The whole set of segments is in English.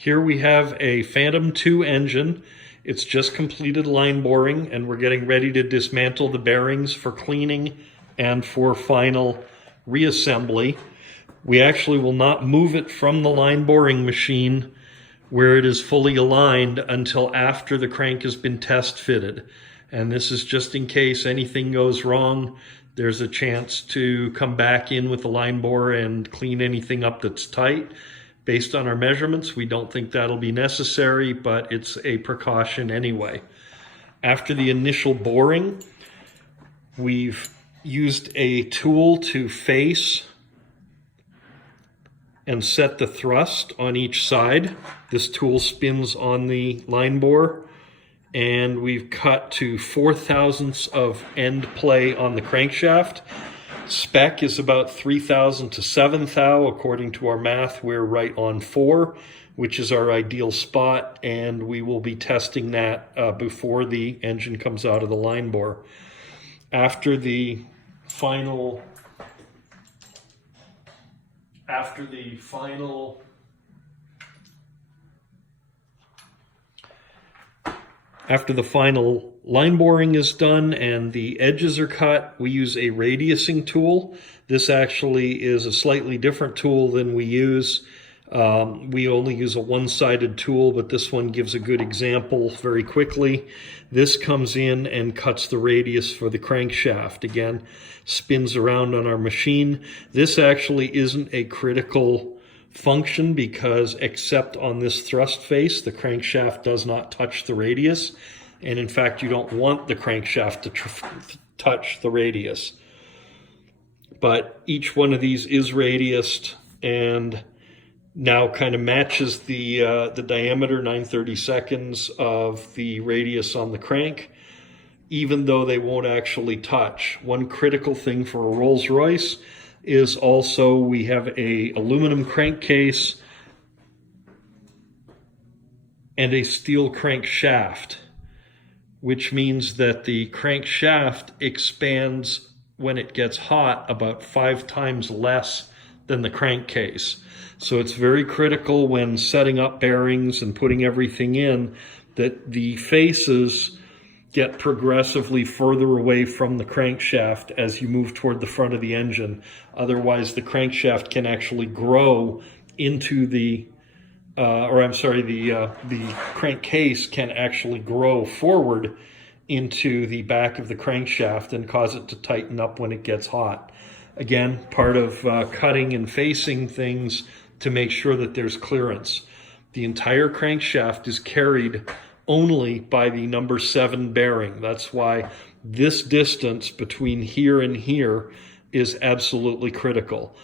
Here we have a Phantom 2 engine. It's just completed line boring, and we're getting ready to dismantle the bearings for cleaning and for final reassembly. We actually will not move it from the line boring machine where it is fully aligned until after the crank has been test fitted. And this is just in case anything goes wrong. There's a chance to come back in with the line bore and clean anything up that's tight. Based on our measurements, we don't think that'll be necessary, but it's a precaution anyway. After the initial boring, we've used a tool to face and set the thrust on each side. This tool spins on the line bore, and we've cut to 4/1000ths of end play on the crankshaft. Spec is about 3,000 to 7 thou. According to our math, we're right on 4, which is our ideal spot, and we will be testing that before the engine comes out of the line bore. After the final line boring is done and the edges are cut, we use a radiusing tool. This actually is a slightly different tool than we use. We only use a one-sided tool, but this one gives a good example very quickly. This comes in and cuts the radius for the crankshaft. Again, spins around on our machine. This actually isn't a critical function because except on this thrust face, the crankshaft does not touch the radius. And in fact, you don't want the crankshaft to touch the radius. But each one of these is radiused and now kind of matches the diameter, 9/32 of the radius on the crank, even though they won't actually touch. One critical thing for a Rolls-Royce is also we have a aluminum crankcase and a steel crankshaft, which means that the crankshaft expands when it gets hot about 5 times less than the crankcase. So it's very critical when setting up bearings and putting everything in that the faces get progressively further away from the crankshaft as you move toward the front of the engine. Otherwise, the crankshaft can actually grow into the crankcase can actually grow forward into the back of the crankshaft and cause it to tighten up when it gets hot. Again, part of cutting and facing things to make sure that there's clearance. The entire crankshaft is carried only by the number 7 bearing. That's why this distance between here and here is absolutely critical.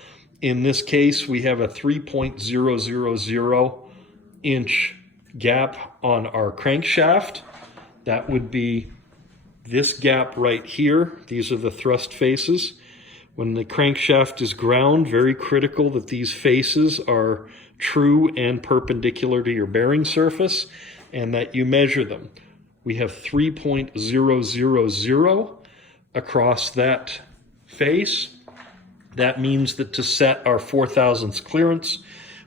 In this case, we have a 3.000 inch gap on our crankshaft. That would be this gap right here. These are the thrust faces. When the crankshaft is ground, very critical that these faces are true and perpendicular to your bearing surface and that you measure them. We have 3.000 across that face. That means that to set our 4/1000ths clearance,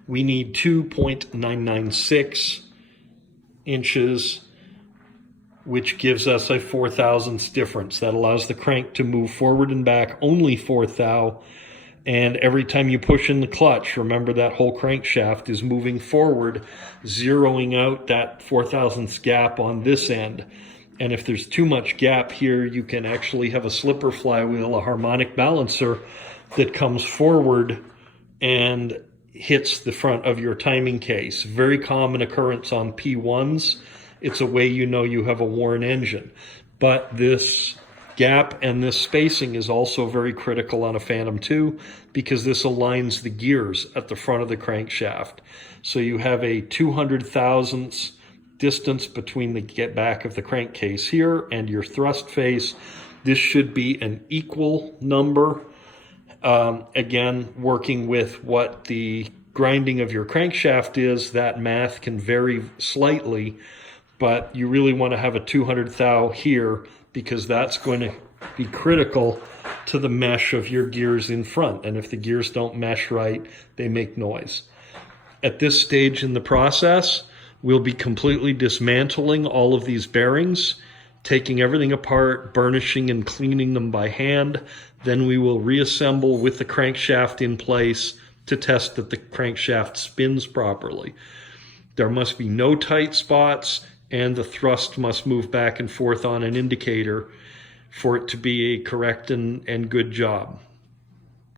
we need 2.996 inches, which gives us a 4/1000ths difference. That allows the crank to move forward and back only 4 thou. And every time you push in the clutch, remember that whole crankshaft is moving forward, zeroing out that 4/1000ths gap on this end. And if there's too much gap here, you can actually have a slipper flywheel, a harmonic balancer that comes forward and hits the front of your timing case. Very common occurrence on P1s. It's a way you know you have a worn engine. But this gap and this spacing is also very critical on a Phantom 2 because this aligns the gears at the front of the crankshaft. So you have a 200,000ths distance between the back of the crankcase here and your thrust face. This should be an equal number. Again, working with what the grinding of your crankshaft is, that math can vary slightly, but you really want to have a 200 thou here because that's going to be critical to the mesh of your gears in front. And if the gears don't mesh right, they make noise. At this stage in the process, we'll be completely dismantling all of these bearings, taking everything apart, burnishing and cleaning them by hand. Then we will reassemble with the crankshaft in place to test that the crankshaft spins properly. There must be no tight spots, and the thrust must move back and forth on an indicator for it to be a correct and good job.